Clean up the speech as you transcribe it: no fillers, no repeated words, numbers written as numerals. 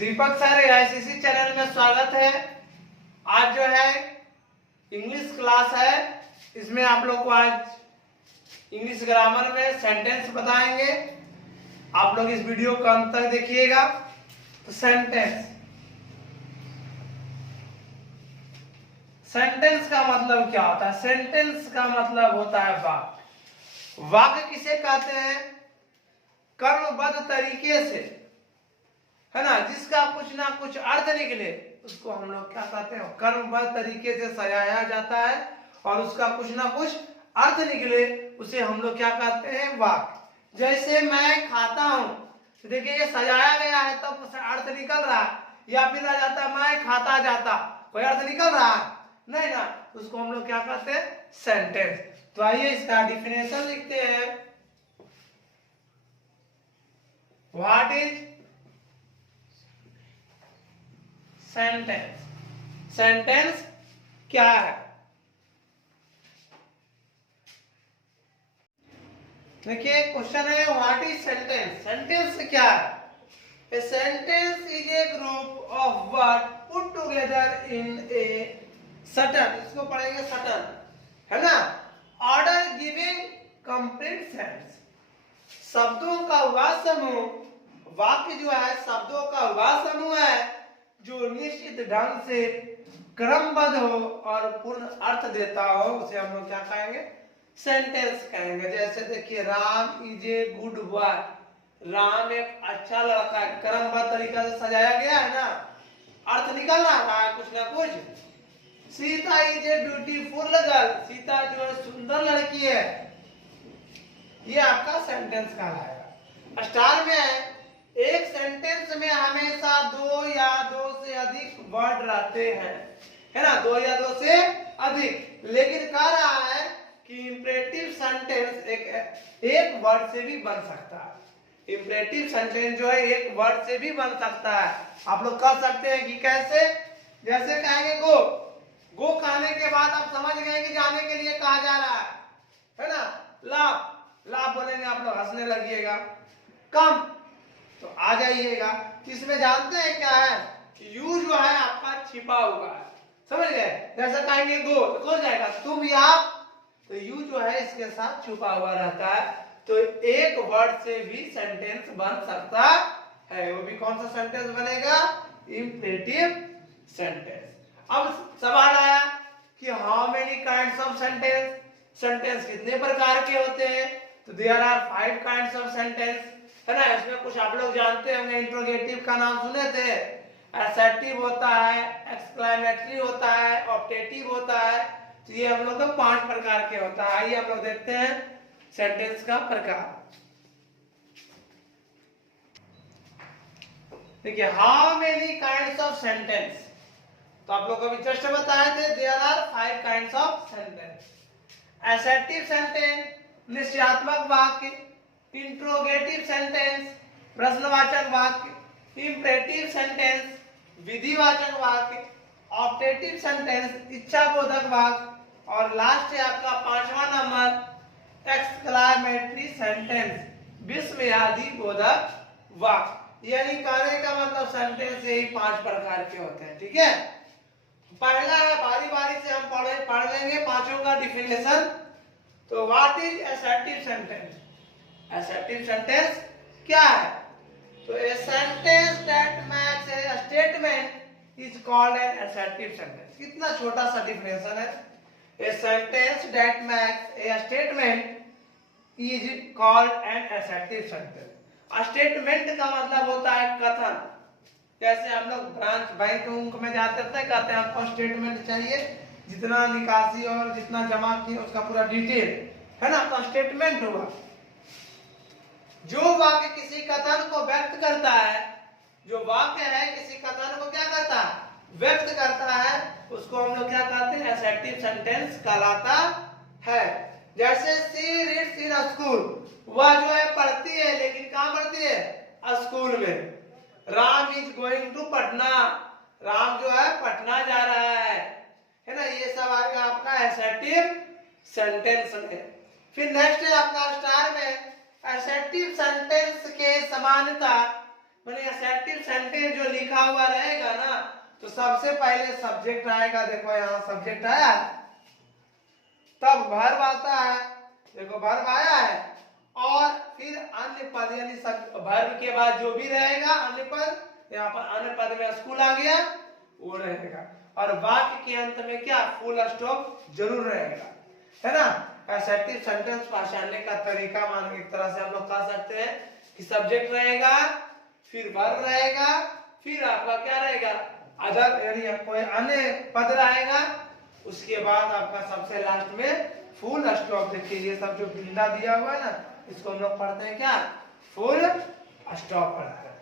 दीपक sir AICC channel में स्वागत है। आज जो है इंग्लिश क्लास है, इसमें आप लोग को आज इंग्लिश ग्रामर में सेंटेंस बताएंगे। आप लोग इस वीडियो को अंत तक देखिएगा। तो सेंटेंस का मतलब क्या होता है? सेंटेंस का मतलब होता है वाक्य। वाक्य किसे कहते हैं? कर्मबद्ध तरीके से, है ना, जिसका कुछ ना कुछ अर्थ निकले उसको हम लोग क्या कहते हैं? कर्मबद्ध तरीके से सजाया जाता है और उसका कुछ ना कुछ अर्थ निकले उसे हम लोग क्या कहते हैं? वाक्य। जैसे मैं खाता हूं, तो देखिए ये सजाया गया है तब तो अर्थ निकल रहा है, या फिर आ जाता मैं खाता जाता, कोई अर्थ निकल रहा है नहीं ना, उसको हम लोग क्या कहते हैं? सेंटेंस। तो आइए इसका डिफिनेशन लिखते हैं। What is sentence? सेंटेंस क्या है? देखिए क्वेश्चन है व्हाट इज सेंटेंस? सेंटेंस क्या है? A sentence is a group of word put together in a certain, इसको पढ़ेंगे सटन, है ना, ऑर्डर गिविंग कंप्लीट सेंस। शब्दों का वह समूह, वाक्य जो है शब्दों का वह समूह है जो निश्चित ढंग से क्रमबद्ध हो और पूर्ण अर्थ देता हो, उसे हम लोग क्या कहेंगे? सेंटेंस कहेंगे। जैसे देखिए Ram is a good boy, Ram एक अच्छा लड़का है, क्रमबद्ध तरीका से सजाया गया है ना, अर्थ निकल रहा है कुछ ना कुछ। Sita is a beautiful girl, Sita जो है सुंदर लड़की है, ये आपका सेंटेंस कहलाएगा। स्टार में है एक सेंटेंस में हमेशा दो या दो से अधिक वर्ड रहते हैं, है ना, दो या दो से अधिक, लेकिन कह रहा है कि इंपरेटिव सेंटेंस एक वर्ड से भी बन सकता है। इंपरेटिव सेंटेंस जो है एक वर्ड से भी बन सकता है। आप लोग कह सकते हैं कि कैसे? जैसे कहेंगे गो, गो कहने के बाद आप समझ गए कि जाने के लिए कहा जा रहा है ना। लाभ, लाभ बोलेंगे आप लोग हंसने लगिएगा। कम तो आ जाइएगा। इसमें जानते हैं क्या है? यू जो है आपका छिपा हुआ है, समझ गए? जैसे कहेंगे गो तो कौन जाएगा? तुम या, तो यू जो है इसके साथ छुपा हुआ रहता है। तो एक वर्ड से भी सेंटेंस बन सकता है, वो भी कौन सा सेंटेंस बनेगा? Imperative sentence. अब सवाल आया कि how many kinds of sentence? Sentence कितने प्रकार के होते हैं? तो there are 5 kinds of sentence, है ना। इसमें कुछ आप लोग जानते होंगे, इंट्रोगेटिव का नाम सुने थे, असर्टिव होता है, एक्सक्लेमेटरी होता है, ऑप्टेटिव होता है। तो ये हम लोग का 5 प्रकार के होता है। आइए हम लोग देखते हैं सेंटेंस का प्रकार। देखिए how many kinds of sentence, तो आप लोग अभी जस्ट बताए थे there are 5 kinds of sentence. Assertive sentence निश्चयात्मक वाक्य, इंट्रोगेटिव सेंटेंस प्रश्नवाचक वाक्य, इंपरेटिव सेंटेंस विधिवाचक वाक्य, ऑप्टेटिव सेंटेंस इच्छाबोधक वाक्य, और लास्ट है आपका 5वां नंबर एक्सक्लेमेटरी सेंटेंस विस्मयादि बोधक वाक्य। यानी कहने का मतलब सेंटेंस यही 5 प्रकार के होते हैं, ठीक है। पहला है, बारी बारी से हम पढ़ लेंगे पांचों का डिफिनेशन। तो what is assertive sentence? Assertive sentence क्या है? तो a sentence that max A statement is called an assertive sentence. कितना छोटा सा डिफिनेशन है। A sentence that max A statement is called an assertive sentence. Statement का मतलब होता है कथन। जैसे हम लोग ब्रांच बैंक में जाते थे, कहते हैं आपको स्टेटमेंट चाहिए, जितना निकासी और जितना जमा किए उसका पूरा डिटेल, है ना, तो स्टेटमेंट हुआ। जो वाक्य किसी कथन को व्यक्त करता है, जो वाक्य है किसी कथन को क्या करता है? व्यक्त करता है, उसको हम लोग क्या कहते हैं? असर्टिव सेंटेंस कहलाता है। जैसे शी रीड्स इन स्कूल, वह जो है पढ़ती है, लेकिन कहाँ पढ़ती है? स्कूल में। Ram is going to Patna, Ram जो है पटना जा रहा है ना। ये सब आएगा आपका असर्टिव सेंटेंस में। फिर नेक्स्ट है आपका स्टार में असर्टिव सेंटेंस के समानता मैंने एसेप्टिव सेंटेंस जो लिखा हुआ रहेगा ना, तो सबसे पहले सब्जेक्ट आएगा, देखो यहाँ सब्जेक्ट आया, तब वर्ब आता है, देखो वर्ब आया है, और फिर अन्य पद, यानी सब वर्ब के बाद जो भी रहेगा अन्य पद, यहाँ पर अन्य पद में स्कूल आ गया वो रहेगा, और वाक्य के अंत में क्या, फुल स्टॉप जरूर रहेगा, है ना। एसेप्टिव सेंटेंस पहचानने का तरीका मान एक तरह से हम लोग कह सकते हैं कि सब्जेक्ट रहेगा, फिर वर्ब रहेगा, फिर आपका क्या रहेगा, अदर यानी कोई अन्य पद रहेगा, उसके बाद आपका सबसे लास्ट में फुल स्टॉप। देखिए ये सब जो बिंदा दिया हुआ है ना, इसको हम लोग पढ़ते हैं क्या, फुल स्टॉप पढ़ते हैं।